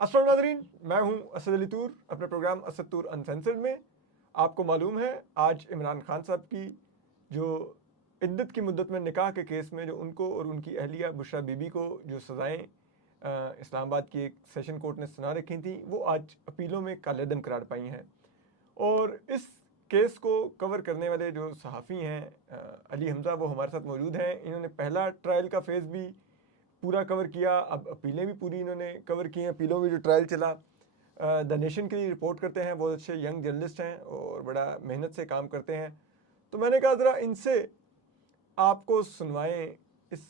अस्सलाम नाज़रीन, मैं हूं असद अली तूर अपने प्रोग्राम असद तूर अनसेंसर्ड में। आपको मालूम है आज इमरान खान साहब की जो इद्दत की मुद्दत में निकाह के केस में जो उनको और उनकी अहलिया बुशरा बीबी को जो सज़ाएँ इस्लामाबाद की एक सेशन कोर्ट ने सुना रखी थी, वो आज अपीलों में कालेदम करार पाई हैं। और इस केस को कवर करने वाले जो सहाफ़ी हैं अली हमज़ा, वो हमारे साथ मौजूद हैं। इन्होंने पहला ट्रायल का फेज़ भी पूरा कवर किया, अब अपीलें भी पूरी इन्होंने कवर की हैं। अपीलों में जो ट्रायल चला, द नेशन के लिए रिपोर्ट करते हैं, बहुत अच्छे यंग जर्नलिस्ट हैं और बड़ा मेहनत से काम करते हैं। तो मैंने कहा ज़रा इनसे आपको सुनवाएं इस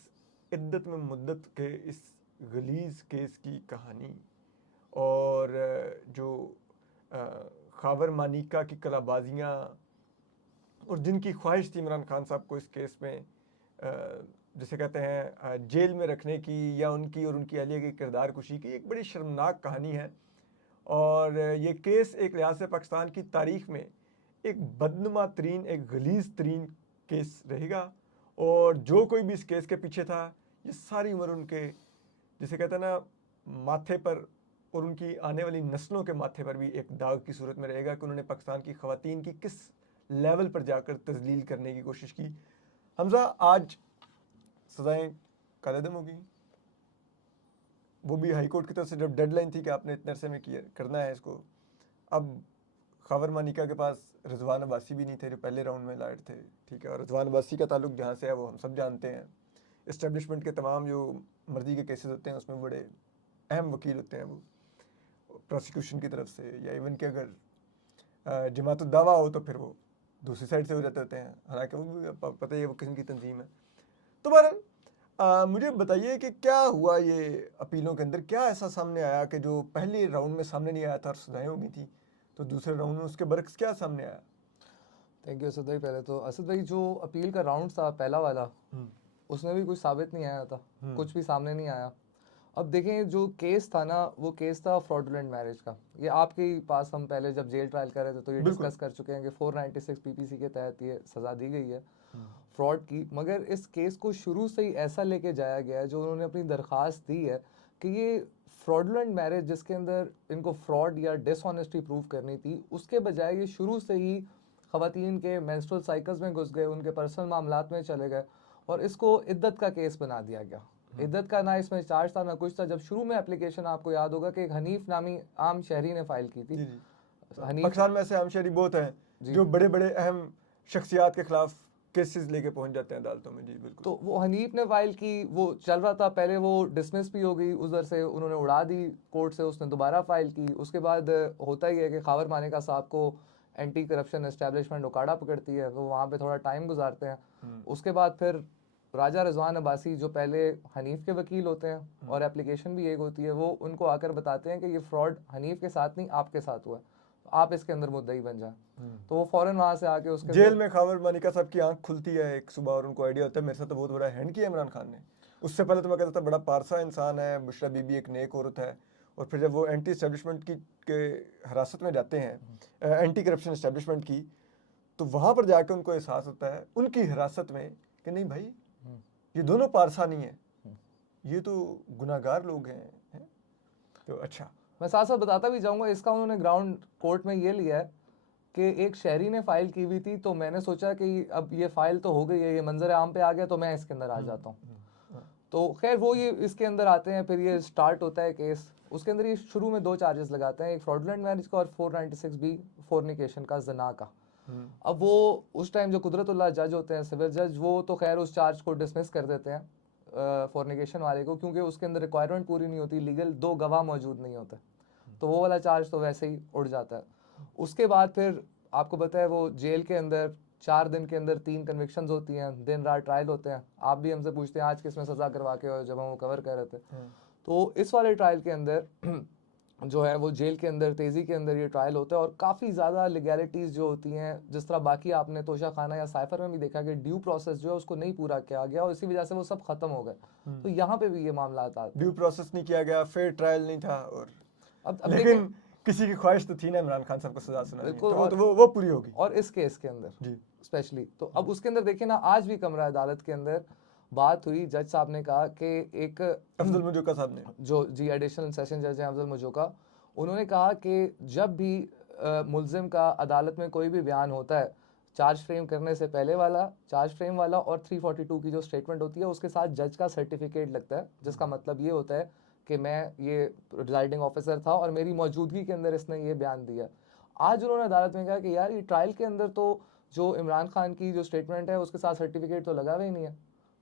इद्दत में मुद्दत के इस गलीज़ केस की कहानी, और जो खावर मानिका की कलाबाजियाँ और जिनकी ख्वाहिश थी इमरान खान साहब को इस केस में जिसे कहते हैं जेल में रखने की, या उनकी और उनकी अहलिया की किरदार कुशी की, एक बड़ी शर्मनाक कहानी है। और ये केस एक लिहाज से पाकिस्तान की तारीख में एक बदनुमा तरीन, एक गलीज़ तरीन केस रहेगा। और जो कोई भी इस केस के पीछे था, ये सारी उम्र उनके जिसे कहते हैं ना माथे पर और उनकी आने वाली नस्लों के माथे पर भी एक दाग की सूरत में रहेगा कि उन्होंने पाकिस्तान की ख़वातीन की किस लेवल पर जाकर तजलील करने की कोशिश की। हमजा, आज सज़ाएँ कालेदम होगी, वो भी हाई कोर्ट की तरफ से जब डेडलाइन थी कि आपने इतने अरसे में किया करना है इसको। अब खावर मानिका के पास रिजवान अब्बासी भी नहीं थे जो पहले राउंड में लायक थे, ठीक है। और रिजवान अब्बासी का ताल्लुक जहाँ से है वो हम सब जानते हैं। इस्टेब्लिशमेंट के तमाम जो मर्जी के केसेस होते हैं उसमें बड़े अहम वकील होते हैं वो, प्रोसिक्यूशन की तरफ से, या इवन कि अगर जमात दावा हो तो फिर वो दूसरी साइड से हो जाते होते हैं, हालांकि वो भी पता ही है वो किस्म की तंजीम है। तो बहरहाल मुझे बताइए कि क्या हुआ ये अपीलों के अंदर, क्या ऐसा सामने आया कि जो पहले राउंड में सामने नहीं आया था और सजाएं हो गई थी, तो दूसरे राउंड में उसके बरक्स क्या सामने आया? थैंक यू असद भाई। पहले तो असद भाई, जो अपील का राउंड था पहला वाला, उसमें भी कुछ साबित नहीं आया था, कुछ भी सामने नहीं आया। अब देखें, जो केस था ना, वो केस था फ्रॉडुलेंट मैरिज का। ये आपके पास हम पहले जब जेल ट्रायल कर रहे थे तो ये बिल्कुल। डिस्कस कर चुके हैं कि 496 पीपीसी के तहत ये सज़ा दी गई है फ्रॉड की। मगर इस केस को शुरू से ही ऐसा लेके जाया गया है, जो उन्होंने अपनी दरख्वास्त दी है कि ये फ्रॉडुलेंट मैरिज जिसके अंदर इनको फ्रॉड या डिसऑनेस्टी प्रूव करनी थी, उसके बजाय ये शुरू से ही ख़वातीन के मेंस्ट्रुअल साइकिल्स में घुस गए, उनके पर्सनल मामलात में चले गए और इसको इद्दत का केस बना दिया गया। इद्दत का ना इसमें चार्ज था ना कुछ था। जब शुरू में एप्लीकेशन, आपको याद होगा कि एक हनीफ नामी आम शहरी ने फाइल की थी। जी जी। हनीफ, पाकिस्तान में ऐसे आम शहरी बहुत हैं जी, जो बड़े बड़े अहम शख्सियात के खिलाफ केसेस लेके पहुंच जाते हैं अदालतों में। जी बिल्कुल। तो वो हनीफ ने फाइल की, वो चल रहा था, पहले वो डिसमिस भी हो गई, उधर से उन्होंने उड़ा दी कोर्ट से, उसने दोबारा फाइल की। उसके बाद होता ही है कि खावर मानेका साहब को एंटी करप्शन एस्टेब्लिशमेंट उकाड़ा पकड़ती है, वो वहाँ पे थोड़ा टाइम गुजारते हैं। उसके बाद फिर राजा रिजवान अब्बासी, जो पहले हनीफ के वकील होते हैं और एप्लीकेशन भी एक होती है, वो उनको आकर बताते हैं कि ये फ्रॉड हनीफ के साथ नहीं आपके साथ हुआ है, तो आप इसके अंदर मुद्दई बन जाए। तो वो फौरन वहाँ से आके उसके जेल में खावर मानिका साहब की आंख खुलती है एक सुबह और उनको आइडिया होता है मेरे साथ तो बहुत बड़ा हैंड किया इमरान खान ने। उससे पहले तो मैं कहता था बड़ा पारसा इंसान है, बुशरा बीबी एक नेक औरत है। और फिर जब वो एंटी इस्टेब्लिशमेंट की के हिरासत में जाते हैं, एंटी करप्शन इस्टेब्लिशमेंट की, तो वहाँ पर जाकर उनको एहसास होता है उनकी हिरासत में कि नहीं भाई, ये दोनों पारसा नहीं है, ये तो गुनाहगार लोग हैं। तो अच्छा, मैं साथ साथ बताता भी जाऊंगा, इसका उन्होंने ग्राउंड कोर्ट में ये लिया है कि एक शहरी ने फाइल की हुई थी, तो मैंने सोचा कि अब ये फाइल तो हो गई है, ये मंजर आम पे आ गया, तो मैं इसके अंदर आ जाता हूँ। तो खैर वो ये इसके अंदर आते हैं, फिर ये स्टार्ट होता है केस। उसके अंदर ये शुरू में दो चार्जेस लगाते हैं, एक फ्रॉडुलेंट मैरिज का और 496 बी फोर्निकेशन का, जना का। अब वो उस टाइम जो कुदरतुल्लाह जज होते हैं, सिविल जज, वो तो खैर उस चार्ज को डिसमिस कर देते हैं फॉर्निकेशन वाले को, क्योंकि उसके अंदर रिक्वायरमेंट पूरी नहीं होती, लीगल दो गवाह मौजूद नहीं होते, तो वो वाला चार्ज तो वैसे ही उड़ जाता है। उसके बाद फिर आपको पता है वो जेल के अंदर 4 दिन के अंदर 3 कन्विक्शंस होती हैं, दिन रात ट्रायल होते हैं। आप भी हमसे पूछते हैं आज किसमें सज़ा करवा के, और जब हम वो कवर कर रहे थे, तो इस वाले ट्रायल के अंदर जो है वो जेल के अंदर तेज़ी के अंदर ये ट्रायल होता है, और काफ़ी ज़्यादा लीगैलिटीज़ जो होती हैं, जिस तरह बाकी आपने तोशा खाना या साइफर में भी देखा कि ड्यू प्रोसेस जो है उसको नहीं पूरा किया गया, और इसी वजह से वो सब ख़त्म हो गए। तो यहाँ पे भी ये मामला आते हैं। ड्यू प्रोसेस नहीं किया गया, फेयर ट्रायल नहीं था, और अब देखें, लेकिन किसी की ख्वाहिश तो थी ना इमरान खान साहब को सजा सुनाने, बिल्कुल, तो वो पूरी होगी। और इस केस के अंदर जी। स्पेशली, तो अब उसके अंदर देखिए ना, आज भी कमरा अदालत के अंदर बात हुई, जज साहब ने कहा कि एक अफजल मजूका साहब ने, जो जी एडिशनल सेशन जज हैं अफजल मजूका, उन्होंने कहा कि जब भी मुल्जिम का अदालत में कोई भी बयान होता है, चार्ज फ्रेम करने से पहले वाला, चार्ज फ्रेम वाला और 342 की जो स्टेटमेंट होती है उसके साथ जज का सर्टिफिकेट लगता है, जिसका मतलब ये होता है कि मैं ये प्रिजाइडिंग ऑफिसर था और मेरी मौजूदगी के अंदर इसने ये बयान दिया। आज उन्होंने अदालत में कहा कि यार ये ट्रायल के अंदर तो जो इमरान खान की जो स्टेटमेंट है उसके साथ सर्टिफिकेट तो लगा हुआ ही नहीं है।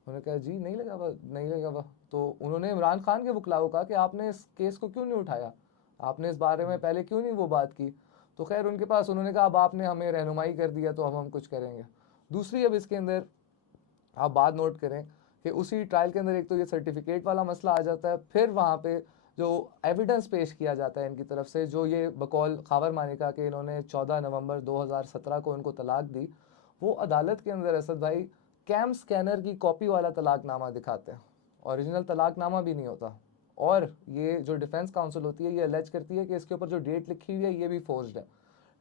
उन्होंने कहा जी नहीं लगा हुआ, नहीं लगा हुआ। तो उन्होंने इमरान खान के वकला को कहा कि आपने इस केस को क्यों नहीं उठाया, आपने इस बारे में पहले क्यों नहीं वो बात की। तो खैर उनके पास, उन्होंने कहा अब आपने हमें रहनुमाई कर दिया तो अब हम कुछ करेंगे। दूसरी, अब इसके अंदर आप बात नोट करें कि उसी ट्रायल के अंदर एक तो ये सर्टिफिकेट वाला मसला आ जाता है, फिर वहाँ पे जो एविडेंस पेश किया जाता है इनकी तरफ से, जो ये बकौल खावर मानिका के इन्होंने 14 नवंबर 2017 को इनको तलाक दी, वो अदालत के अंदर असद भाई कैम स्कैनर की कॉपी वाला तलाकनामा दिखाते हैं, ओरिजिनल तलाकनामा भी नहीं होता। और ये जो डिफेंस काउंसिल होती है ये अलेज करती है कि इसके ऊपर जो डेट लिखी हुई है ये भी फोर्ज्ड है।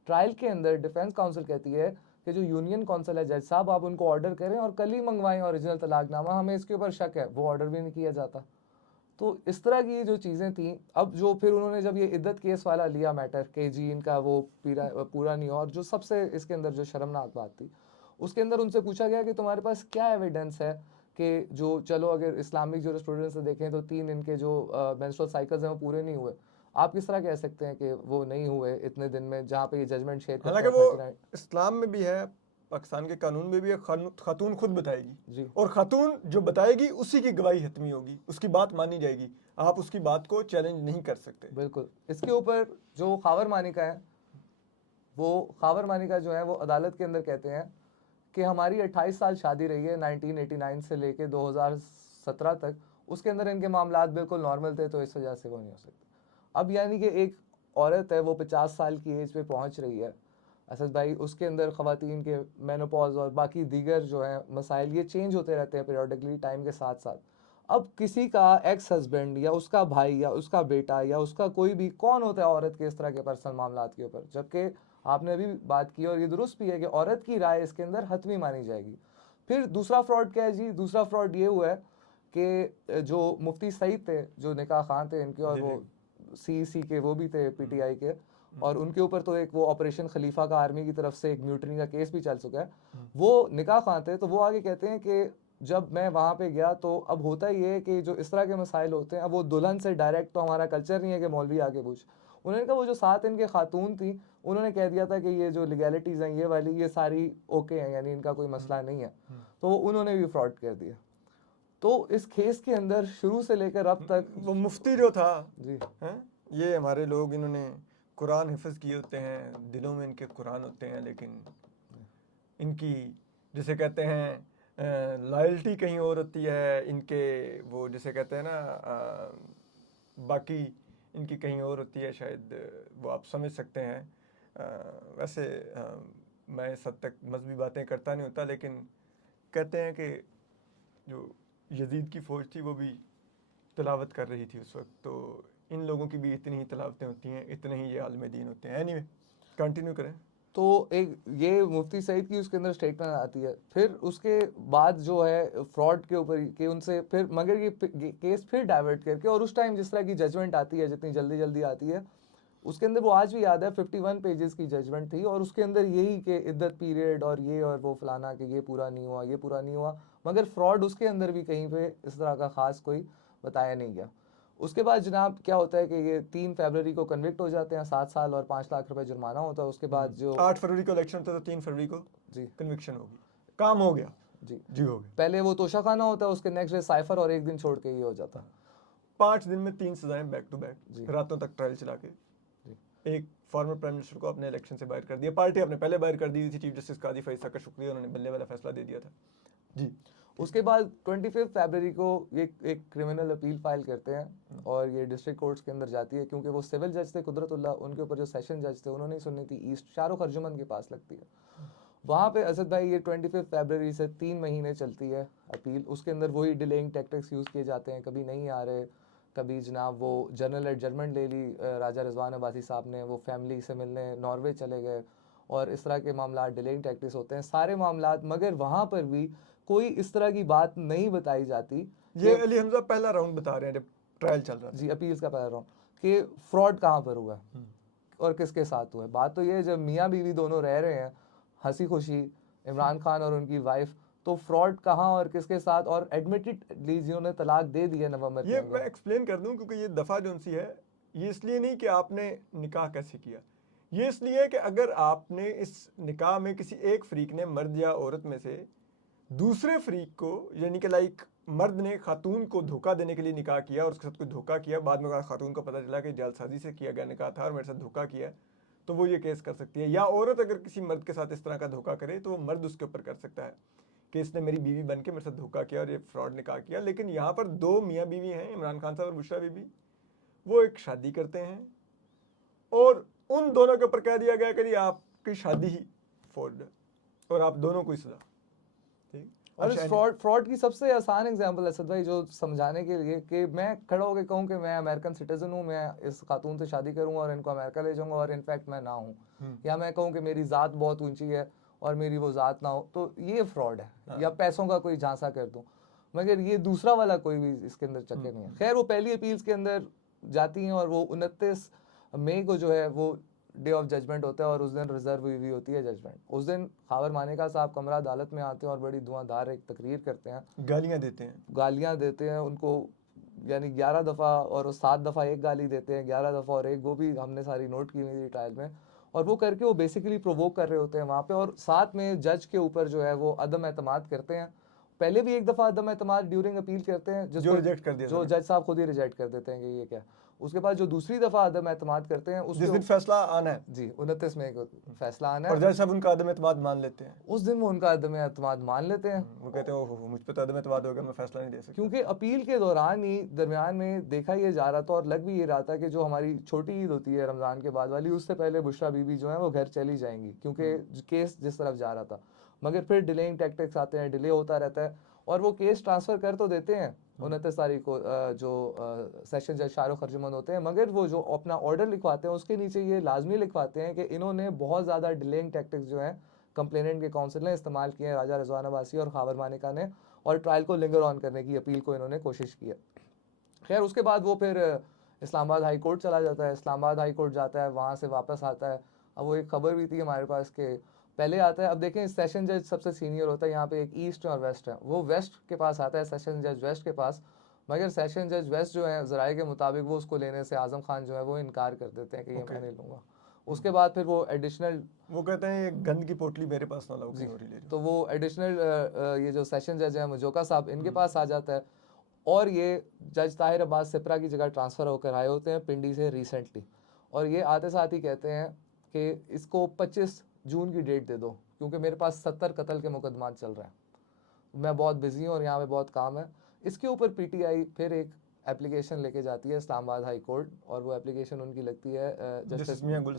ट्रायल के अंदर डिफेंस काउंसिल कहती है कि जो यूनियन काउंसिल है जज साहब आप उनको ऑर्डर करें और कल ही मंगवाएं ओरिजिनल तलाकनामा, हमें इसके ऊपर शक है, वो ऑर्डर भी नहीं किया जाता। तो इस तरह की जो चीज़ें थी। अब जो फिर उन्होंने जब ये इद्दत केस वाला लिया मैटर कि जी इनका वो पूरा नहीं हुआ, और जो सबसे इसके अंदर जो शर्मनाक बात थी उसके अंदर उनसे पूछा गया कि तुम्हारे पास क्या एविडेंस है कि जो, चलो अगर इस्लामिक जो स्टूडेंट्स से देखें तो 3 इनके जो मेंस्ट्रुअल साइकिल्स हैं वो पूरे नहीं हुए, आप किस तरह कह सकते हैं कि वो नहीं हुए इतने दिन में, जहाँ पे ये जजमेंट शेयर करते हालांकि हैं वो 39। इस्लाम में भी है, पाकिस्तान के कानून में भी है, खातून खुद बताएगी, जी और खातून जो बताएगी उसी की गवाही हतमी होगी, उसकी बात मानी जाएगी, आप उसकी बात को चैलेंज नहीं कर सकते। बिल्कुल। इसके ऊपर जो खावर मानिका है, वो खावर मानिका जो है वो अदालत के अंदर कहते हैं कि हमारी 28 साल शादी रही है 1989 से लेके 2017 तक, उसके अंदर इनके मामलात बिल्कुल नॉर्मल थे, तो इस वजह से वो नहीं हो सकते। अब यानी कि एक औरत है वो 50 साल की एज पे पहुंच रही है असद भाई, उसके अंदर ख़वातीन के मेनोपॉज और बाकी दीगर जो है मसाइल ये चेंज होते रहते हैं पीरियडिकली टाइम के साथ साथ। अब किसी का एक्स हस्बैंड या उसका भाई या उसका बेटा या उसका कोई भी, कौन होता है औरत के इस तरह के पर्सनल मामलात के ऊपर, जबकि आपने अभी बात की और ये दुरुस्त भी है कि औरत की राय इसके अंदर हतमी मानी जाएगी। फिर दूसरा फ्रॉड क्या है जी, दूसरा फ्रॉड ये हुआ है कि जो मुफ्ती सईद थे, जो निकाह खान थे इनके, और जी, वो सी के वो भी थे पीटीआई के, और उनके ऊपर तो एक वो ऑपरेशन खलीफा का आर्मी की तरफ से एक म्यूटनी का केस भी चल चुका है। वो निकाह खान थे, तो वो आगे कहते हैं कि जब मैं वहाँ पे गया तो अब होता ही है कि जो इस तरह के मसाइल होते हैं, अब वो दुल्हन से डायरेक्ट तो हमारा कल्चर नहीं है कि मौलवी आगे पूछ। उन्होंने कहा वो जो साथ इनके खातून थी उन्होंने कह दिया था कि ये जो लीगैलिटीज़ हैं ये वाली ये सारी ओके हैं, यानी इनका कोई मसला नहीं है, तो उन्होंने भी फ्रॉड कर दिया। तो इस केस के अंदर शुरू से लेकर अब तक वो मुफ्ती जो था, जी हैं, ये हमारे लोग, इन्होंने कुरान हिफ्ज़ किए होते हैं, दिलों में इनके कुरान होते हैं, लेकिन इनकी जिसे कहते हैं लॉयल्टी कहीं और होती है, इनके वो जिसे कहते हैं ना बाकी इनकी कहीं और होती है, शायद वो आप समझ सकते हैं। वैसे मैं इस हद तक मजहबी बातें करता नहीं होता, लेकिन कहते हैं कि जो यजीद की फ़ौज थी वो भी तिलावत कर रही थी उस वक्त, तो इन लोगों की भी इतनी ही तिलावतें होती हैं, इतने ही ये आलिम दीन होते हैं। एनीवे कंटिन्यू करें। तो एक ये मुफ्ती सईद की उसके अंदर स्टेटमेंट आती है, फिर उसके बाद जो है फ्रॉड के ऊपर कि उनसे फिर मगर ये केस फिर डाइवर्ट करके, और उस टाइम जिस तरह की जजमेंट आती है जितनी जल्दी जल्दी आती है, उसके अंदर वो आज भी याद है 51 पेजेस की जजमेंट थी, और उसके अंदर यही कि इद्दत पीरियड और ये और वो फलाना कि ये पूरा नहीं हुआ, ये पूरा नहीं हुआ, मगर फ्रॉड उसके अंदर भी कहीं पे इस तरह का ख़ास कोई बताया नहीं गया। उसके बाद जनाब क्या होता है कि ये 3 फरवरी को कन्विक्ट हो जाते हैं, 7 साल और 5 लाख रुपए जुर्माना होता है। उसके बाद जो 8 फरवरी को इलेक्शन था, तो 3 फरवरी को जी कन्विक्शन होगी, काम हो गया जी जी, हो गया। पहले वो तोशाखाना होता है, उसके नेक्स्ट डे साइफर, और एक दिन छोड़ के ये हो जाता है। 5 दिन में 3 सजाएं बैक टू बैक, जी रातों तक ट्रायल चला के। जी एक फॉर्मर प्राइम मिनिस्टर को अपने इलेक्शन से बाहर कर दिया, पार्टी आपने पहले बाहर कर दी थी, चीफ जस्टिस कादी फैसला का शुक्रिया, उन्होंने बल्ले वाला फैसला दे दिया था जी। उसके बाद 25 फरवरी को ये एक क्रिमिनल अपील फाइल करते हैं, और ये डिस्ट्रिक्ट कोर्ट्स के अंदर जाती है, क्योंकि वो सिविल जज थे कुदरतुल्लाह, उनके ऊपर जो सेशन जज थे उन्होंने ही सुननी थी, ईस्ट शाहरुख अर्जुमन के पास लगती है। वहाँ पे असद भाई ये 25 फरवरी से 3 महीने चलती है अपील। उसके अंदर वही डिलेइंग टैक्टिक्स यूज़ किए जाते हैं, कभी नहीं आ रहे, कभी जनाब वो जनरल एडजर्मेंट ले ली राजा रिजवान अब्बासी साहब ने, वो फैमिली से मिलने नॉर्वे चले गए, और इस तरह के मामला डिलेइंग टैक्टिक्स होते हैं सारे मामला। मगर वहाँ पर भी कोई इस तरह की बात नहीं बताई जाती ये अली हमजा पहला राउंड बता रहे हैं जब ट्रायल चल रहा था। जी अपील्स का पहला राउंड कि फ्रॉड कहाँ पर हुआ है और किसके साथ हुआ है। बात तो ये है जब मियाँ बीवी दोनों रह रहे हैं हंसी खुशी, इमरान खान और उनकी वाइफ, तो फ्रॉड कहाँ और किसके साथ, और एडमिटेडली जिन्होंने तलाक दे दी है नवंबर के ये मैं अंदर। एक्सप्लेन कर दूं क्योंकि ये दफ़ा जो सी है ये इसलिए नहीं कि आपने निकाह कैसे किया, ये इसलिए है कि अगर आपने इस निकाह में किसी एक फ्रीक ने मर्द या औरत में से दूसरे फ्रीक को, यानी कि लाइक मर्द ने खातून को धोखा देने के लिए निकाह किया और उसके साथ कोई धोखा किया, बाद में खातून को पता चला कि जालसाजी से किया गया निकाह था और मेरे साथ धोखा किया, तो वो ये केस कर सकती है। या औरत अगर किसी मर्द के साथ इस तरह का धोखा करे तो वो मर्द उसके ऊपर कर सकता है कि इसने मेरी बीवी बन के मेरे साथ धोखा किया और ये फ्रॉड निकाह किया। लेकिन यहाँ पर दो मियाँ बीवी हैं, इमरान खान साहब और बुशरा बीबी, वो एक शादी करते हैं और उन दोनों के ऊपर कह दिया गया कि आपकी शादी ही फोर्ड है और आप दोनों को ही सजा। ठीक। और इस फ्रॉड की सबसे आसान एग्जांपल है असद भाई जो समझाने के लिए कि मैं खड़ा होकर कहूँ कि मैं अमेरिकन सिटीजन हूँ, मैं इस खातून से शादी करूँगा और इनको अमेरिका ले जाऊँगा और इनफैक्ट मैं ना हूँ, या मैं कहूँ कि मेरी ज़ात बहुत ऊंची है और मेरी वो ज़ात ना हो, तो ये फ्रॉड है। या पैसों का कोई झांसा कर दूँ, मगर ये दूसरा वाला कोई भी इसके अंदर चक्कर नहीं है। खैर वो पहली अपील्स के अंदर जाती हैं और वो 29 मई को जो है वो डे ऑफ जजमेंट होता है और उस दिन रिजर्व हुई होती है जजमेंट। उस दिन खावर मानेका साहब कमरा अदालत में आते हैं और बड़ी धुआंधार एक तकरीर करते हैं, गालियां देते हैं उनको, यानी 11 दफ़ा और 7 दफ़ा एक गाली देते हैं, 11 दफ़ा और एक, वो भी हमने सारी नोट की हुई थी ट्रायल में। और वो करके वो बेसिकली प्रोवोक कर रहे होते हैं वहाँ पे, और साथ में जज के ऊपर जो है वो अदम एतमाद करते हैं। पहले भी एक दफ़ा अदम एतमाद ड्यूरिंग अपील करते हैं जो रिजेक्ट कर दिया, जो जज साहब खुद ही रिजेक्ट कर देते हैं कि ये क्या। उसके बाद जो दूसरी दफ़ा अदम एतमाद करते हैं जिस दिन फैसला आना है, जी 29 मई को फैसला आना है, और जज साहब उनका अदम एतमाद मान लेते हैं। उस दिन वो उनका अदम एतमाद मान लेते हैं। वो कहते हैं ओहो मुझ पे तो अदम एतमाद हो गया, मैं फैसला नहीं दे सकता। क्योंकि अपील के दौरान ही दरमियान में देखा ये जा रहा था और लग भी ये रहा था कि जो हमारी छोटी ईद होती है रमज़ान के बाद वाली, उससे पहले बुशरा बीबी जो है वो घर चली जाएंगी, क्योंकि केस जिस तरफ जा रहा था। मगर फिर डिलेइंग टैक्टिक्स आते हैं, डिले होता रहता है और वो केस ट्रांसफ़र कर तो देते हैं 29 तारीख को जो सेशन जज शाहरुख अर्जुमंद होते हैं, मगर वो जो अपना ऑर्डर लिखवाते हैं उसके नीचे ये लाजमी लिखवाते हैं कि इन्होंने बहुत ज़्यादा डिलेइंग टैक्टिक्स जो हैं कंप्लेनेंट के काउंसिल ने इस्तेमाल किए हैं, राजा रिजवान अब्बासी और खावर मानिका ने, और ट्रायल को लिंगर ऑन करने की अपील को इन्होंने कोशिश की है। खैर उसके बाद वो फिर इस्लामाबाद हाई कोर्ट चला जाता है, इस्लामाबाद हाई कोर्ट जाता है, वहाँ से वापस आता है। अब वो एक खबर भी थी हमारे पास के पहले आता है, अब देखें सेशन जज सबसे सीनियर होता है यहाँ पे, एक ईस्ट और वेस्ट है, वो वेस्ट के पास आता है सेशन जज वेस्ट के पास, मगर सेशन जज वेस्ट जो है ज़राए के मुताबिक वो उसको लेने से आज़म खान जो है वो इनकार कर देते हैं कि ये मैं नहीं लूँगा। उसके बाद फिर वो एडिशनल, वो कहते हैं ये गंद की पोटली मेरे पास ना लाओ कहीं और ही ले लो। तो वो एडिशनल ये जो सेशन जज है मुजोका साहब इनके पास आ जाता है, और ये जज ताहिर अब्बास सिपरा की जगह ट्रांसफ़र होकर आए होते हैं पिंडी से रिसेंटली, और ये आते साथ ही कहते हैं कि इसको 25 जून की डेट दे दो क्योंकि मेरे पास 70 कत्ल के मुकदमा चल रहे हैं, मैं बहुत बिजी हूँ और यहाँ पे बहुत काम है। इसके ऊपर पीटीआई फिर एक एप्लीकेशन लेके जाती है इस्लामाबाद हाई कोर्ट, और वो एप्लीकेशन उनकी लगती है जस्टिस मियां गुल।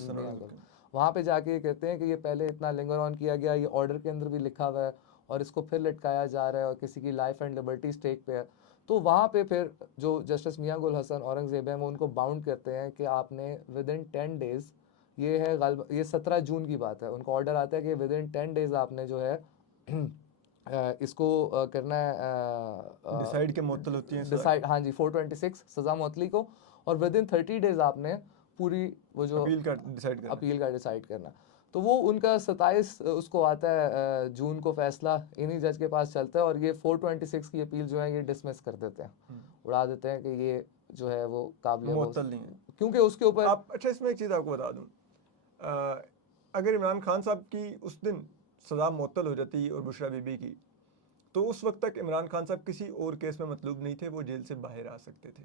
वहाँ पे जाके ये कहते हैं कि ये पहले इतना लिंगर ऑन किया गया, ये ऑर्डर के अंदर भी लिखा हुआ है और इसको फिर लटकाया जा रहा है और किसी की लाइफ एंड लिबर्टी स्टेक पे है। तो वहाँ पे फिर जो जस्टिस मियां गुल हसन औरंगजेब हैं वो उनको बाउंड करते हैं कि आपने विद इन 10 डेज़, ये है ये 17 जून की बात है, उनको ऑर्डर आता है कि विद इन 10 डेज़ आपने जो है इसको करना है, डिसाइड के मुअत्तल होती है डिसाइड, हाँ जी 426 सज़ा मुअत्तली को, और विद इन 30 डेज़ आपने पूरी वो जो अपील का डिसाइड करना। तो वो उनका 27 उसको आता है जून को फैसला इन्हीं जज के पास चलता है, और ये 426 की अपील जो है ये डिसमिस कर देते हैं, उड़ा देते हैं कि ये जो है वो काबिल मुअत्तल नहीं है, क्योंकि उसके ऊपर आप। अच्छा इसमें एक चीज़ आपको बता दूँ, अगर इमरान खान साहब की उस दिन सज़ा मुअत्तल हो जाती और बुशरा बीबी की, तो उस वक्त तक इमरान खान साहब किसी और केस में मतलूब नहीं थे, वो जेल से बाहर आ सकते थे।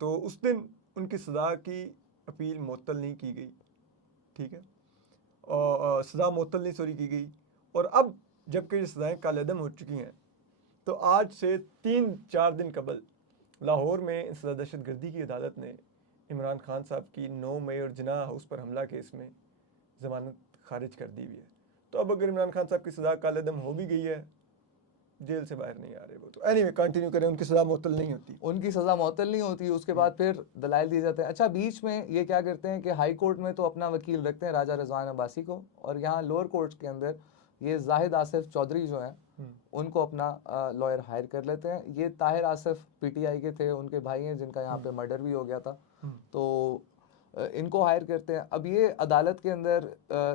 तो उस दिन उनकी सज़ा की अपील मुअत्तल नहीं की गई, ठीक है, और सज़ा मुअत्तल नहीं की गई। और अब जबकि ये सज़ाएँ कालेदम हो चुकी हैं, तो आज से 3-4 दिन कबल लाहौर में सज़ा दहशतगर्दी की अदालत ने इमरान खान साहब की 9 मई और जिना हाउस पर हमला केस में ज़मानत खारिज कर दी हुई है। तो अब अगर इमरान खान साहब की सज़ा कालेदम हो भी गई है, जेल से बाहर नहीं आ रहे वो, तो एनीवे कंटिन्यू करें, उनकी सज़ा मुअत्तल नहीं होती, उनकी सज़ा मुअत्तल नहीं होती। उसके बाद फिर दलाइल दिए जाते हैं। अच्छा बीच में ये क्या करते हैं कि हाई कोर्ट में तो अपना वकील रखते हैं राजा रिजवान अब्बासी को, और यहाँ लोअर कोर्ट के अंदर ये जाहिद आसिफ चौधरी जो हैं उनको अपना लॉयर हायर कर लेते हैं। ये ताहिर आसिफ पीटीआई के थे, उनके भाई हैं जिनका यहाँ पे मर्डर भी हो गया था। तो इनको हायर करते हैं। अब ये अदालत के अंदर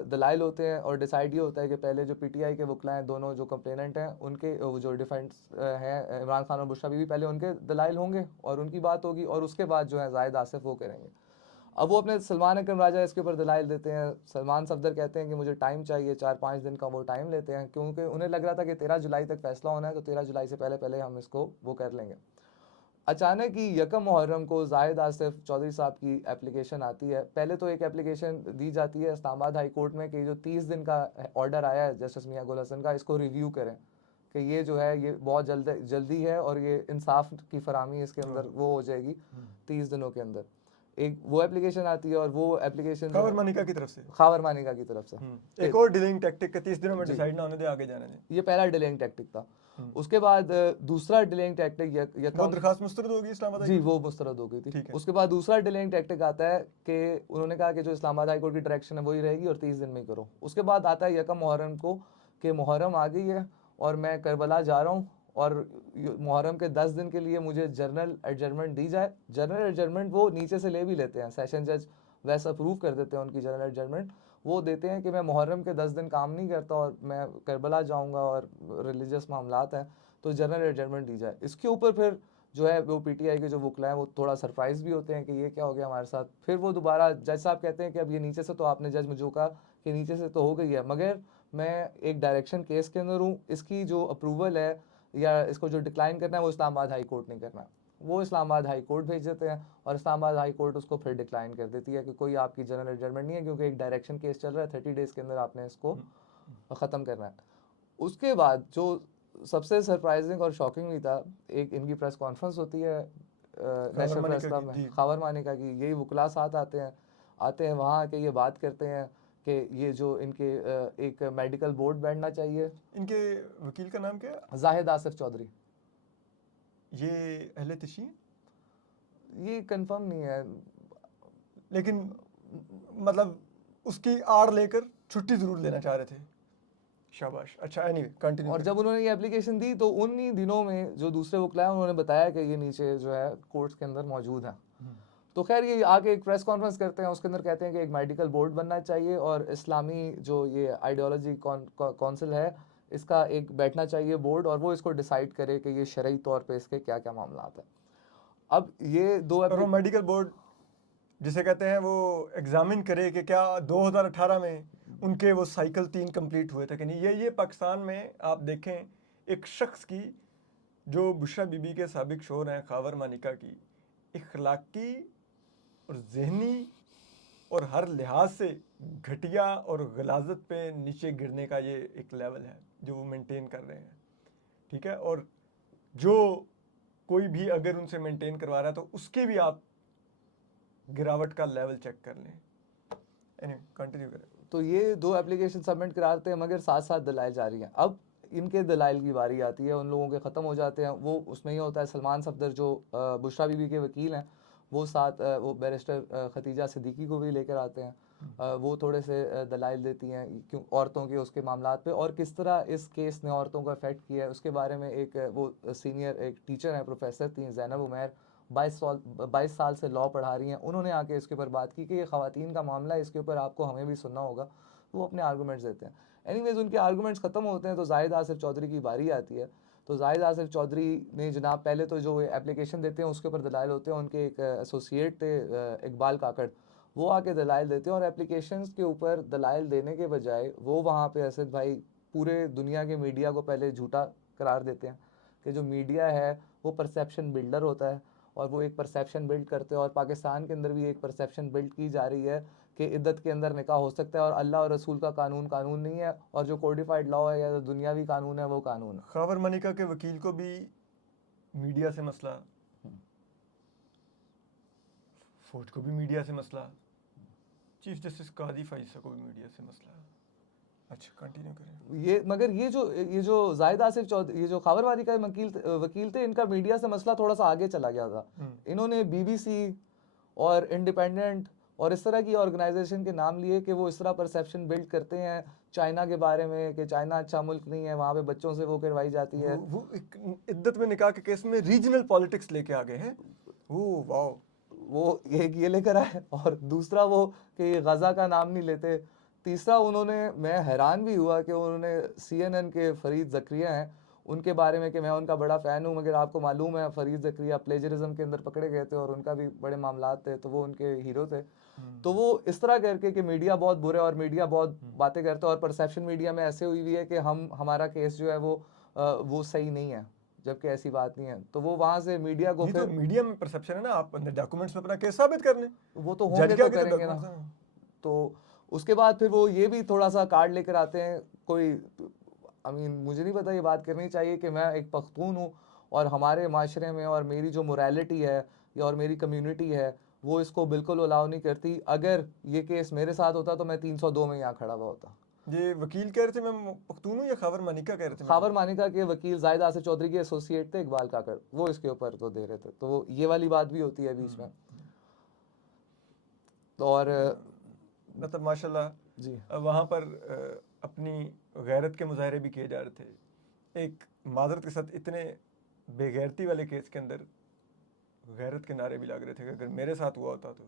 दलाइल होते हैं और डिसाइड ये होता है कि पहले जो पीटीआई के वकला हैं, दोनों जो कंप्लेनेंट हैं, उनके जो डिफेंस हैं इमरान खान और बुशरा बीबी, पहले उनके दलाइल होंगे और उनकी बात होगी, और उसके बाद जो है जाहिद आसिफ वो करेंगे। अब वो अपने सलमान अकरम राजा इसके ऊपर दलाइल देते हैं। सलमान सफदर कहते हैं कि मुझे टाइम चाहिए, 4-5 दिन का वो टाइम लेते हैं, क्योंकि उन्हें लग रहा था कि 13 जुलाई तक फैसला होना है, तो 13 जुलाई से पहले पहले हम इसको वो कर लेंगे। अचानक ही 1 मुहर्रम को जाहिद आसिफ चौधरी साहब की एप्लीकेशन आती है। पहले तो एक एप्लीकेशन दी जाती है इस्लामाबाद हाई कोर्ट में कि जो 30 दिन का ऑर्डर आया है जस्टिस मियां गुल हसन का, इसको रिव्यू करें कि ये जो है ये बहुत जल्दी है और ये इंसाफ की फरामी इसके अंदर वो हो जाएगी 30 दिनों के अंदर। एक वो एप्लीकेशन आती है और वो एप्लीकेशन खावर मानिका की तरफ से, खावर मानिका की तरफ से एक और डिलेइंग टैक्टिक, 30 दिनों में डिसाइड ना होने दे, आगे जाने दे। ये पहला डिलेइंग टैक्टिक था। उसके बाद दूसरा डिलेइंग टैक्टिक वो दरखास्त मुस्तरद होगी इस्लामाबाद जी, वो मुस्तरद हो गई थी। उसके बाद दूसरा डिलेइंग टैक्टिक आता है कि उन्होंने कहा कि जो इस्लामाबाद हाई कोर्ट की डायरेक्शन है वही रहेगी और 30 दिन में ही करो। उसके बाद आता है 1 मुहर्रम को कि मुहर्रम आ गई है और मैं करबला जा रहा हूँ और मुहर्रम के 10 दिन के लिए मुझे जर्नल एडजर्नमेंट दी जाए। जर्नल एडजर्नमेंट वो नीचे से ले भी लेते हैं, सेशन जज वैसे अप्रूव कर देते हैं उनकी जर्नल एडजर्नमेंट। वो देते हैं कि मैं मुहर्रम के 10 दिन काम नहीं करता और मैं करबला जाऊँगा और रिलीजियस मामलात हैं, तो जर्नल एडजर्नमेंट दी जाए। इसके ऊपर फिर जो है वो पीटीआई के जो वकला हैं वो थोड़ा सरप्राइज भी होते हैं कि ये क्या हो गया हमारे साथ। फिर वो दोबारा जज साहब कहते हैं कि अब ये नीचे से तो आपने जज मुझे कहा कि नीचे से तो हो गई है, मगर मैं एक डायरेक्शन केस के अंदर हूँ, इसकी जो अप्रूवल है या इसको जो डिक्लाइन करना है वो इस्लामाबाद हाई कोर्ट नहीं करना। वो इस्लामाबाद हाई कोर्ट भेज देते हैं और इस्लामाबाद हाई कोर्ट उसको फिर डिक्लाइन कर देती है कि कोई आपकी जनरल एडजर्नमेंट नहीं है, क्योंकि एक डायरेक्शन केस चल रहा है, 30 डेज़ के अंदर आपने इसको ख़त्म करना है। उसके बाद जो सबसे सरप्राइजिंग और शॉकिंग भी था, एक इनकी प्रेस कॉन्फ्रेंस होती है नेशनल प्रेस क्लब में, खावर मानिका की। यही वकला साथ आते हैं वहाँ आके ये बात करते हैं कि ये जो इनके एक मेडिकल बोर्ड बैठना चाहिए। इनके वकील का नाम क्या है? जाहिद आसिफ चौधरी। ये अहले तशी? ये कंफर्म नहीं है, लेकिन मतलब उसकी आड़ लेकर छुट्टी जरूर लेना चाह रहे थे। शाबाश। अच्छा, एनीवे कंटिन्यू। और जब उन्होंने ये एप्लीकेशन दी तो उन्हीं दिनों में जो दूसरे वकला हैं उन्होंने बताया कि ये नीचे जो है कोर्ट्स के अंदर मौजूद है। तो खैर ये आके एक प्रेस कॉन्फ्रेंस करते हैं, उसके अंदर कहते हैं कि एक मेडिकल बोर्ड बनना चाहिए और इस्लामी जो ये आइडियोलॉजी काउंसिल है इसका एक बैठना चाहिए बोर्ड, और वो इसको डिसाइड करे कि ये शरई तौर पे इसके क्या क्या मामला है। अब ये दो वो मेडिकल बोर्ड जिसे कहते हैं वो एग्जामिन करे कि क्या 2018 में उनके वो साइकिल 3 कंप्लीट हुए थे कि नहीं। ये पाकिस्तान में आप देखें एक शख्स की, जो बुशरा बीबी के साबिक शोहर हैं खावर मानिका की, इखलाकी और जहनी और हर लिहाज से घटिया और गलाजत पे नीचे गिरने का ये एक लेवल है जो वो मेंटेन कर रहे हैं, ठीक है। और जो कोई भी अगर उनसे मेंटेन करवा रहा है तो उसके भी आप गिरावट का लेवल चेक कर लें। एनीवे कंटिन्यू करें। तो ये 2 एप्लीकेशन सबमिट कराते हैं, मगर साथ साथ दलाइल जारी हैं। अब इनके दलाइल की बारी आती है, उन लोगों के ख़त्म हो जाते हैं। वो उसमें ये होता है सलमान सफदर जो बुशरा बीबी के वकील हैं वो साथ वो बैरिस्टर खतीजा सिद्दीकी को भी लेकर आते हैं। वो थोड़े से दलाइल देती हैं क्यों औरतों के उसके मामलात पे और किस तरह इस केस ने औरतों को अफेक्ट किया है उसके बारे में। एक वो सीनियर एक टीचर हैं, प्रोफेसर थी ज़ैनब उमैर, 22 साल से लॉ पढ़ा रही हैं। उन्होंने आके इसके ऊपर बात की कि ये ख़वातीन का मामला है, इसके ऊपर आपको हमें भी सुनना होगा। वो अपने आर्गूमेंट्स देते हैं। एनीवेज उनके आर्गूमेंट्स ख़त्म होते हैं तो जाहिद आसिफ चौधरी की बारी आती है। तो जाहिद आसिफ चौधरी ने जनाब पहले तो जो एप्लीकेशन देते हैं उसके ऊपर दलाइल होते हैं। उनके एक एसोसिएट थे इकबाल काकड़, वो आके दलाइल देते हैं और एप्लीकेशंस के ऊपर दलाइल देने के बजाय वो वहाँ पे असद भाई पूरे दुनिया के मीडिया को पहले झूठा करार देते हैं कि जो मीडिया है वो परसेप्शन बिल्डर होता है और वो एक परसेप्शन बिल्ड करते हैं। और पाकिस्तान के अंदर भी एक परसेप्शन बिल्ड की जा रही है कि इद्दत के अंदर निकाह हो सकता है और अल्लाह और रसूल का कानून नहीं है, और जो कोडिफाइड लॉ है या जो दुनियावी कानून है वो कानून है। खावर मानिका के वकील को भी मीडिया से मसला, फौज को भी मीडिया से मसला, चीफ जस्टिस कादी फाइसा को भी मीडिया से मसला। अच्छा कंटिन्यू करें। ये मगर ये जो जाहिद आसिफ चौधरी, ये जो खावर मानिका के वकील थे, इनका मीडिया से मसला थोड़ा सा आगे चला गया था। इन्होंने BBC और इंडिपेंडेंट और इस तरह की ऑर्गेनाइजेशन के नाम लिए कि वो इस तरह परसेप्शन बिल्ड करते हैं चाइना के बारे में कि चाइना अच्छा मुल्क नहीं है, वहाँ पे बच्चों से वो करवाई जाती है। वो एक इद्दत में निकाह के केस में रीजनल पॉलिटिक्स लेके आ गए हैं। Oh wow. वो एक ये लेकर आए, और दूसरा वो कि गजा का नाम नहीं लेते। तीसरा उन्होंने, मैं हैरान भी हुआ कि उन्होंने CNN के फरीद ज़करिया हैं उनके बारे में, कि मैं उनका बड़ा फ़ैन हूँ, मगर आपको मालूम है फरीद ज़करिया प्लेजरिज्म के अंदर पकड़े गए थे और उनका भी बड़े मामलात थे, तो वो उनके हीरो थे। तो वो इस तरह करके कि मीडिया बहुत बुरे और मीडिया बहुत बातें करता है, और परसेप्शन मीडिया में ऐसे हुई हुई है कि हमारा केस जो है वो सही नहीं है, जबकि ऐसी बात नहीं है। तो वो वहाँ से मीडिया को ये तो फिर, मीडिया में परसेप्शन है ना, आप अंदर डॉक्यूमेंट्स में अपना केस साबित करने, वो तो जज होंगे क्या तो कहते करेंगे ना। डॉक्यूमेंट्स हैं। तो उसके बाद फिर वो ये भी थोड़ा सा कार्ड लेकर आते हैं, कोई मुझे नहीं पता ये बात करनी चाहिए कि मैं एक पख्तून हूँ और हमारे माशरे में और मेरी जो मोरालिटी है या और मेरी कम्युनिटी है वो इसको बिल्कुल अलाउ नहीं करती। अगर ये केस मेरे साथ होता तो मैं 302 में यहाँ खड़ा हुआ होता। ये वकील कह रहे थे मैं पख्तून हूँ, या खावर मानिका कह रहे थे? खाबर मानिका के वकील जाहिद आसिफ चौधरी के एसोसिएट थे इकबाल काकड़, वो इसके ऊपर तो दे रहे थे, तो वो ये वाली बात भी होती है बीच में। तो और मतलब माशाल्लाह जी वहाँ पर अपनी गैरत के मुजाहरे भी किए जा रहे थे। एक माजरत के साथ इतने बेगैरती वाले केस के अंदर गैरत के नारे भी लग रहे थे कि अगर मेरे साथ हुआ होता तो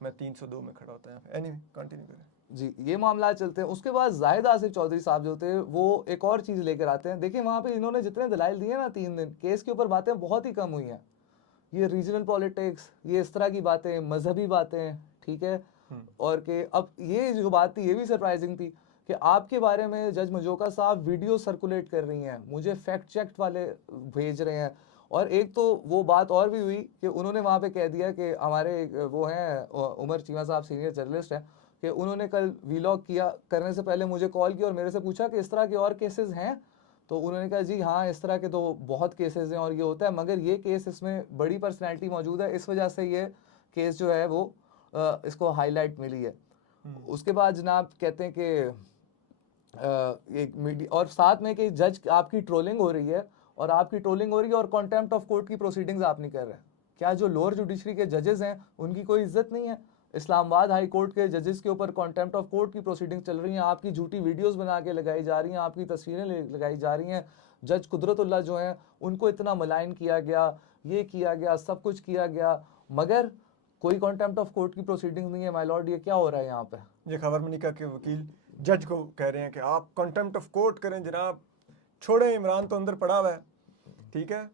मैं 302 में खड़ा होता है। एनीवे कंटिन्यू करें। जी, ये मामला चलते हैं। उसके बाद जाहिद आसिफ चौधरी साहब जो थे वो एक और चीज़ लेकर आते हैं। देखिए वहाँ पे इन्होंने जितने दलाइल दिए ना 3 दिन, केस के ऊपर बातें बहुत ही कम हुई हैं। ये रीजनल पॉलिटिक्स, ये इस तरह की बातें, मजहबी बातें, ठीक है। और कि अब ये जो बात थी ये भी सरप्राइजिंग थी कि आपके बारे में जज मजोका साहब वीडियो सर्कुलेट कर रही हैं, मुझे फैक्ट चेक वाले भेज रहे हैं। और एक तो वो बात और भी हुई कि उन्होंने वहाँ पे कह दिया कि हमारे वो हैं उमर चीमा साहब सीनियर जर्नलिस्ट हैं, कि उन्होंने कल वीलॉग किया करने से पहले मुझे कॉल किया और मेरे से पूछा कि इस तरह के और केसेस हैं। तो उन्होंने कहा जी हाँ इस तरह के तो बहुत केसेस हैं और ये होता है, मगर ये केस इसमें बड़ी पर्सनैलिटी मौजूद है, इस वजह से ये केस जो है वो इसको हाईलाइट मिली है। उसके बाद जनाब कहते हैं कि एक मीडिया और साथ में कि जज आपकी ट्रोलिंग हो रही है, और आपकी ट्रोलिंग हो रही है और कॉन्टेम्प्ट ऑफ कोर्ट की प्रोसीडिंग्स आप नहीं कर रहे। क्या जो लोअर जुडिशरी के जजेस हैं उनकी कोई इज्जत नहीं है? इस्लामाबाद हाई कोर्ट के जजेस के ऊपर कॉन्टेम्प्ट ऑफ कोर्ट की प्रोसीडिंग चल रही हैं, आपकी झूठी वीडियोस बना के लगाई जा रही हैं, आपकी तस्वीरें लगाई जा रही हैं। जज कुदरतुल्लाह जो हैं उनको इतना मलाइन किया गया, ये किया गया, सब कुछ किया गया, मगर कोई कॉन्टेम्प्ट ऑफ कोर्ट की प्रोसीडिंग नहीं है। माय लॉर्ड ये क्या हो रहा है यहाँ पे? ये खबर मनिका के वकील जज को कह रहे हैं कि आप कंटेम्प्ट ऑफ कोर्ट करें जनाब, छोड़ें, इमरान तो अंदर पड़ा हुआ है, ठीक है,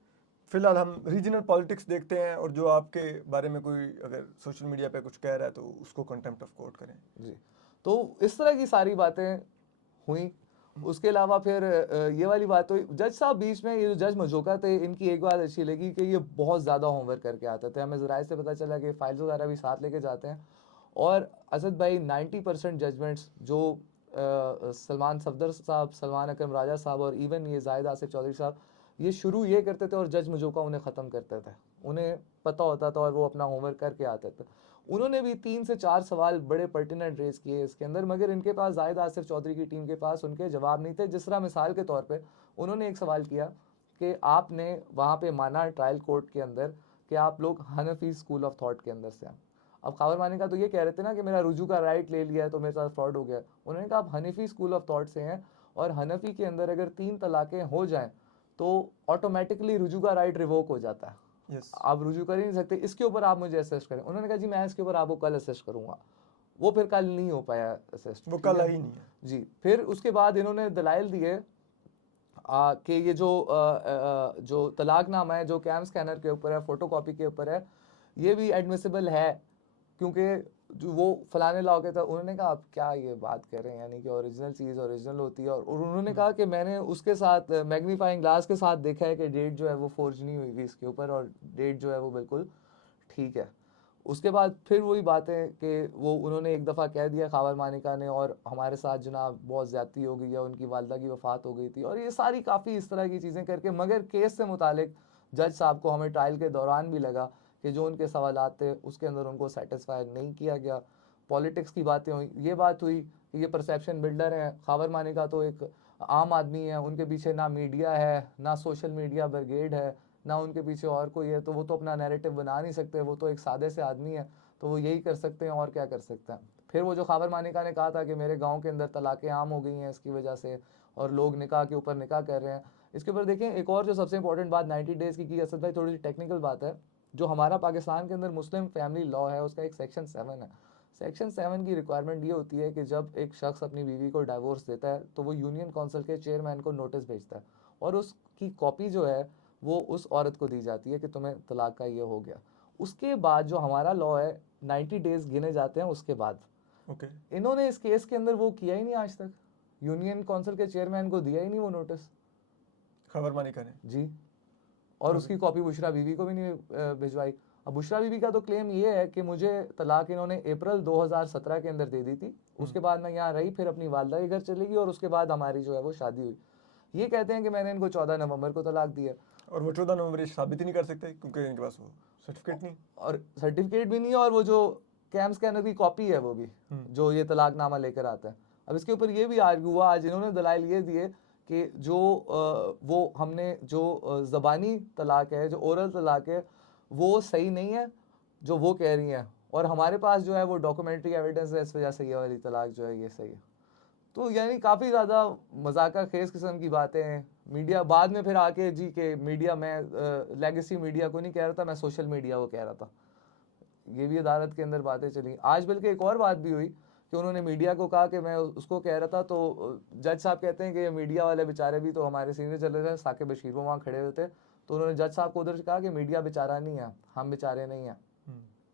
फिलहाल हम रीजनल पॉलिटिक्स देखते हैं, और जो आपके बारे में कोई अगर सोशल मीडिया पे कुछ कह रहा है तो उसको कंटेम्प्ट ऑफ कोर्ट करें। जी, तो इस तरह की सारी बातें हुई। उसके अलावा फिर ये वाली बात हुई, जज साहब बीच में, ये जो जज मजोका थे इनकी एक बात अच्छी लगी कि ये बहुत ज़्यादा होमवर्क करके आते थे। हमें ज़राए से पता चला कि फाइल्स वगैरह भी साथ लेके जाते हैं। और असद भाई 90% जजमेंट्स जो सलमान सफदर साहब, सलमान अकरम राजा साहब और इवन ये जाहिद आसिफ चौधरी साहब ये शुरू ये करते थे और जज मजोका उन्हें ख़त्म करते थे। उन्हें पता होता था और वो अपना होमवर्क करके आते थे। उन्होंने भी 3 से 4 सवाल बड़े पर्टिनेंट रेज किए इसके अंदर, मगर इनके पास, जाहिद आसिफ चौधरी की टीम के पास उनके जवाब नहीं थे। जिस तरह मिसाल के तौर पे उन्होंने एक सवाल किया कि आपने वहाँ पे माना ट्रायल कोर्ट के अंदर कि आप लोग हनफी स्कूल ऑफ थॉट के अंदर से हैं। अब खावर मानिका तो ये कह रहे थे ना कि मेरा रुजू का राइट ले लिया है तो मेरे साथ फ्रॉड हो गया। उन्होंने कहा आप हनफी स्कूल ऑफ थॉट से हैं और हनफी के अंदर अगर 3 तलाक़ें हो जाएं तो ऑटोमेटिकली रुजू का राइट रिवोक हो जाता है। यस। आप रुजू कर ही नहीं सकते, इसके ऊपर आप मुझे असिस्ट करें। उन्होंने कहा जी मैं इसके ऊपर आपको कल असिस्ट करूंगा। वो फिर कल नहीं हो पाया असिस्ट, वो कल आई नहीं है जी। फिर उसके बाद इन्होंने दलाइल दिए कि ये जो तलाकनामा है जो कैम स्कैनर के ऊपर है, फोटोकॉपी के ऊपर है, ये भी एडमिसिबल है क्योंकि जो वो फलाने लॉ के था। उन्होंने कहा आप क्या ये बात कर रहे हैं, यानी कि ओरिजिनल चीज़ ओरिजिनल होती है। और उन्होंने कहा कि मैंने उसके साथ मैग्नीफाइंग ग्लास के साथ देखा है कि डेट जो है वो फोर्ज नहीं हुई थी इसके ऊपर, और डेट जो है वो बिल्कुल ठीक है। उसके बाद फिर वही बात है कि वो उन्होंने एक दफ़ा कह दिया खावर मानिका ने, और हमारे साथ जनाब बहुत ज़्यादती हो गई है, उनकी वालदा की वफ़ात हो गई थी, और ये सारी काफ़ी इस तरह की चीज़ें करके। मगर केस से मुतालिक जज साहब को हमें ट्रायल के दौरान भी लगा कि जो उनके सवालात थे उसके अंदर उनको सेटिस्फाई नहीं किया गया। पॉलिटिक्स की बातें हुई, ये बात हुई कि ये परसेप्शन बिल्डर हैं। खावर मानिका तो एक आम आदमी है, उनके पीछे ना मीडिया है, ना सोशल मीडिया ब्रिगेड है, ना उनके पीछे और कोई है, तो वो तो अपना नैरेटिव बना नहीं सकते। वो तो एक सादे से आदमी है, तो वो यही कर सकते हैं और क्या कर सकते हैं। फिर वो जो खाबर मानिका ने कहा था कि मेरे गांव के अंदर तलाक़ें आम हो गई हैं इसकी वजह से और लोग निकाह के ऊपर निकाह कर रहे हैं। इसके ऊपर देखें एक और जो सबसे इंपॉर्टेंट बात 90 डेज़ की असद भाई, थोड़ी सी टेक्निकल बात है। जो हमारा पाकिस्तान के अंदर मुस्लिम फैमिली लॉ है उसका एक सेक्शन 7 है। सेक्शन 7 की रिक्वायरमेंट ये होती है कि जब एक शख्स अपनी बीवी को डाइवोर्स देता है तो वो यूनियन काउंसिल के चेयरमैन को नोटिस भेजता है और उसकी कॉपी जो है वो उस औरत को दी जाती है कि तुम्हें तलाक का ये हो गया। उसके बाद जो हमारा लॉ है 90 डेज गिने जाते हैं उसके बाद। ओके इन्होंने इस केस के अंदर वो किया ही नहीं आज तक, यूनियन काउंसिल के चेयरमैन को दिया ही नहीं वो नोटिस खबर मानिका ने जी। और उसकी कॉपी बुशरा बीबी को भी नहीं भिजवाई। अब बुशरा बीबी का तो क्लेम ये है कि मुझे तलाक इन्होंने अप्रैल 2017 के अंदर दे दी थी, उसके बाद मैं यहाँ रही, फिर अपनी वालदा के घर चली गई और उसके बाद हमारी जो है वो शादी हुई। ये कहते हैं कि मैंने इनको 14 नवंबर को तलाक दिया और वो 14 नवंबर साबित ही नहीं कर सकते क्योंकि इनके पास वो सर्टिफिकेट नहीं। और सर्टिफिकेट भी नहीं है और वो जो कैम स्कैनर की कॉपी है वो भी जो ये तलाकनामा लेकर आता है। अब इसके ऊपर ये भी आर्ग्यू हुआ, आज इन्होंने दलाइल ये दिए कि जो वो हमने जो ज़बानी तलाक है, जो ओरल तलाक है, वो सही नहीं है जो वो कह रही हैं और हमारे पास जो है वो डॉक्यूमेंट्री एविडेंस है, इस वजह से ये वाली तलाक जो है ये सही है। तो यानी काफ़ी ज़्यादा मजाका खेज किस्म की बातें हैं। मीडिया बाद में फिर आके जी के मीडिया, मैं लेगेसी मीडिया को नहीं कह रहा था, मैं सोशल मीडिया को कह रहा था। ये भी अदालत के अंदर बातें चली। आज बल्कि एक और बात भी हुई कि उन्होंने मीडिया को कहा कि मैं उसको कह रहा था, तो जज साहब कहते हैं कि ये मीडिया वाले बेचारे भी तो हमारे सीनियर चल रहे थे, साकिब बशीर वो वहाँ खड़े हुए थे, तो उन्होंने जज साहब को उधर से कहा कि मीडिया बेचारा नहीं है, हम बेचारे नहीं हैं,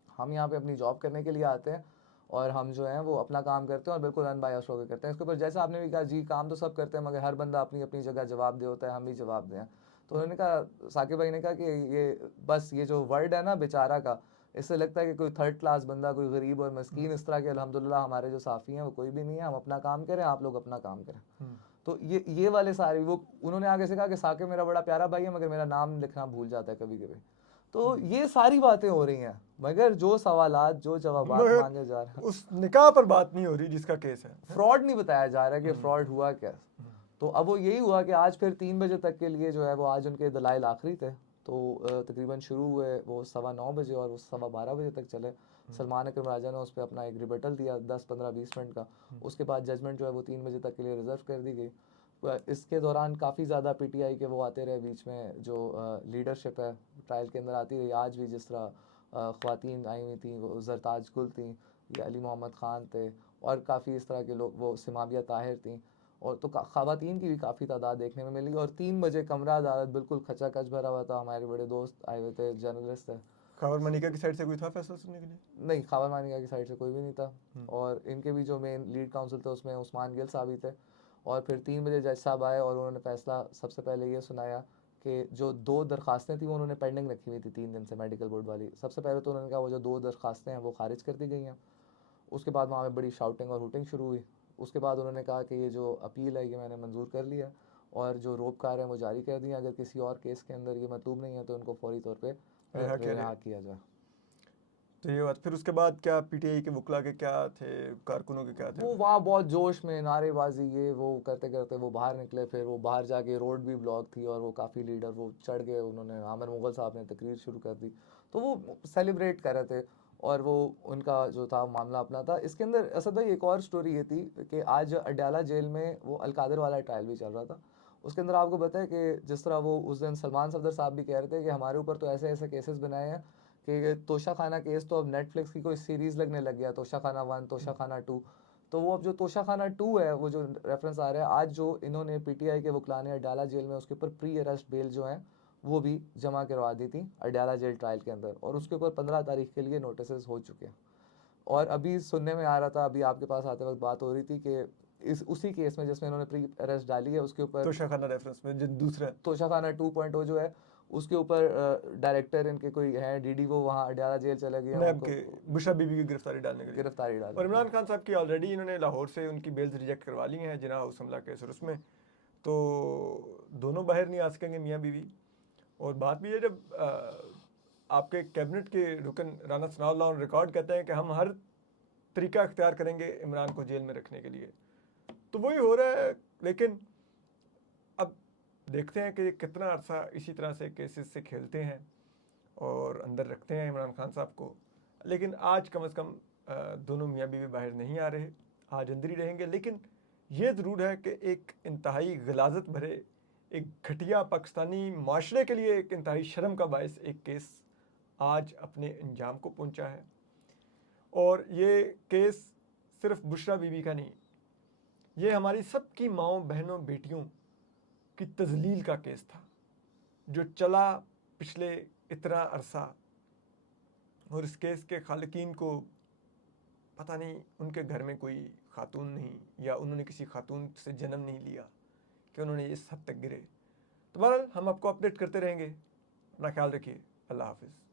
हम यहाँ पे अपनी जॉब करने के लिए आते हैं और हम जो है वो अपना काम करते हैं और बिल्कुल अनबायस्ड होकर करते हैं। इसके ऊपर जैसा आपने भी कहा जी काम तो सब करते हैं मगर हर बंदा अपनी अपनी जगह जवाब दे होता है, हम भी जवाब दें। तो उन्होंने कहा, साकिब भाई ने कहा कि ये बस ये जो वर्ड है ना बेचारा का, इससे लगता है कि कोई थर्ड क्लास बंदा, कोई गरीब और मस्कीन, इस तरह के अल्हम्दुलिल्लाह हमारे जो साफ़ी हैं वो कोई भी नहीं है, हम अपना काम करें, आप लोग अपना काम करें। तो ये वाले सारे वो उन्होंने आगे से कहा कि साकिब मेरा बड़ा प्यारा भाई है मगर मेरा नाम लिखना भूल जाता है कभी कभी। तो ये सारी बातें हो रही हैं मगर जो सवालात जो जवाबात मगर मांगे जा रहे हैं उस निकाह पर बात नहीं हो रही जिसका केस है। फ्रॉड नहीं बताया जा रहा कि फ्रॉड हुआ क्या। तो अब वो यही हुआ कि आज फिर 3 बजे तक के लिए जो है वो आज उनके दलाइल आखिरी थे, तो तकरीबन शुरू हुए वो 9:15 बजे और वो 12:15 बजे तक चले। सलमान अकरम राजा ने उस पर अपना एक रिबटल दिया 10-15-20 मिनट का। उसके बाद जजमेंट जो है वो 3 बजे तक के लिए रिजर्व कर दी गई। इसके दौरान काफ़ी ज़्यादा पीटीआई के वो आते रहे बीच में, जो लीडरशिप है ट्रायल के अंदर आती रही। आज भी जिस तरह ख़वातीन आई हुई थी, वो जरताज गुल थी, ये अली मोहम्मद ख़ान थे और काफ़ी इस तरह के लोग, वो सिमाबिया ताहिर थी, और तो ख़वातीन की भी काफ़ी तादाद देखने में मिली। और 3 बजे कमरा अदालत बिल्कुल खचाखच भरा हुआ था। हमारे बड़े दोस्त आए हुए थे, जर्नलिस्ट थे। खबर मानिका की साइड से कोई था फैसला सुनने के लिए? नहीं, खबर मानिका की साइड से कोई भी नहीं था और इनके भी जो मेन लीड काउंसिल थे उसमें उस्मान गिल साहब ही थे। और फिर 3 बजे जज साहब आए और उन्होंने फैसला सबसे पहले ये सुनाया कि जो 2 दरखास्तें थी वो उन्होंने पेंडिंग रखी हुई थी 3 दिन से मेडिकल बोर्ड वाली। सबसे पहले तो उन्होंने कहा वो जो 2 दरखास्तें हैं वो खारिज कर दी गई हैं। उसके बाद वहाँ पे बड़ी शाउटिंग और हुटिंग शुरू हुई। उसके बाद उन्होंने कहा कि ये जो अपील है ये मैंने मंजूर कर लिया और जो रोपकार है वो जारी कर दिया, अगर किसी और केस के अंदर ये मतलूब नहीं है तो इनको फौरी तौर पर रिहा किया जाए। तो ये बात फिर उसके बाद क्या पीटीआई के वकला के क्या थे, कारकुनों के क्या थे? वो वहाँ बहुत जोश में नारेबाजी ये वो करते करते वो बाहर निकले। फिर वो बाहर जाके रोड भी ब्लॉक थी और वो काफ़ी लीडर वो चढ़ गए, उन्होंने आमिर मुगल साहब ने तकरीर शुरू कर दी, तो वो सेलिब्रेट कर रहे थे और वो उनका जो था मामला अपना था। इसके अंदर असद भाई एक और स्टोरी ये थी कि आज अडयाला जेल में वो अलकादर वाला ट्रायल भी चल रहा था। उसके अंदर आपको पता है कि जिस तरह वो उस दिन सलमान सफदर साहब भी कह रहे थे कि हमारे ऊपर तो ऐसे ऐसे केसेस बनाए हैं कि तोशा खाना केस तो अब नेटफ्लिक्स की कोई सीरीज़ लगने लग गया, तोशा खाना 1, तोशा खाना 2। तो वो अब जो तोशा खाना 2 है वो जो रेफरेंस आ रहा है, आज जो इन्होंने पीटीआई के वकला ने अडयाला जेल में उसके ऊपर प्री अरेस्ट बेल जो है वो भी जमा करवा दी थी अडयाला जेल ट्रायल के अंदर और उसके ऊपर 15 तारीख के लिए नोटिस हो चुके हैं। और अभी सुनने में आ रहा था, अभी आपके पास आते वक्त बात हो रही थी कि इस उसी केस में जिसमें इन्होंने प्री अरेस्ट डाली है उसके ऊपर तोशा खाना रेफरेंस में जो दूसरा तोशा खाना 2.0 जो है उसके ऊपर डायरेक्टर इनके कोई हैं डीडी, वो वहाँ अडयाला जेल चले गए, नैब के बुशरा बीबी की गिरफ्तारी डालने के लिए गिरफ्तारी डाली। और इमरान खान साहब की ऑलरेडी इन्होंने लाहौर से उनकी बेल्स रिजेक्ट करवा ली हैं जिना हाउस हमला केस और उसमें, तो दोनों बाहर नहीं आ सकेंगे मियाँ बीवी। और बात भी है जब आपके कैबिनेट के रुकन राना सनाउल्लाह ऑन रिकॉर्ड कहते हैं कि हम हर तरीका अख्तियार करेंगे इमरान को जेल में रखने के लिए, तो वही हो रहा है। लेकिन अब देखते हैं कि कितना अरसा इसी तरह से केसेस से खेलते हैं और अंदर रखते हैं इमरान खान साहब को। लेकिन आज कम से कम दोनों मियाँ बीवी बाहर नहीं आ रहे, आज अंदर ही रहेंगे। लेकिन ये ज़रूर है कि एक इंतहाई गलाजत भरे, एक घटिया पाकिस्तानी माशरे के लिए एक इंतहाई शर्म का बायस एक केस आज अपने अंजाम को पहुंचा है। और ये केस सिर्फ बुशरा बीबी का नहीं, ये हमारी सबकी माँओं, बहनों, बेटियों की तजलील का केस था जो चला पिछले इतना अरसा। और इस केस के खालिकीन को पता नहीं उनके घर में कोई खातून नहीं, या उन्होंने किसी खातून से जन्म नहीं लिया कि उन्होंने इस हद तक गिरे। तो बहरहाल हम आपको अपडेट करते रहेंगे। अपना ख्याल रखिए। अल्लाह हाफिज़।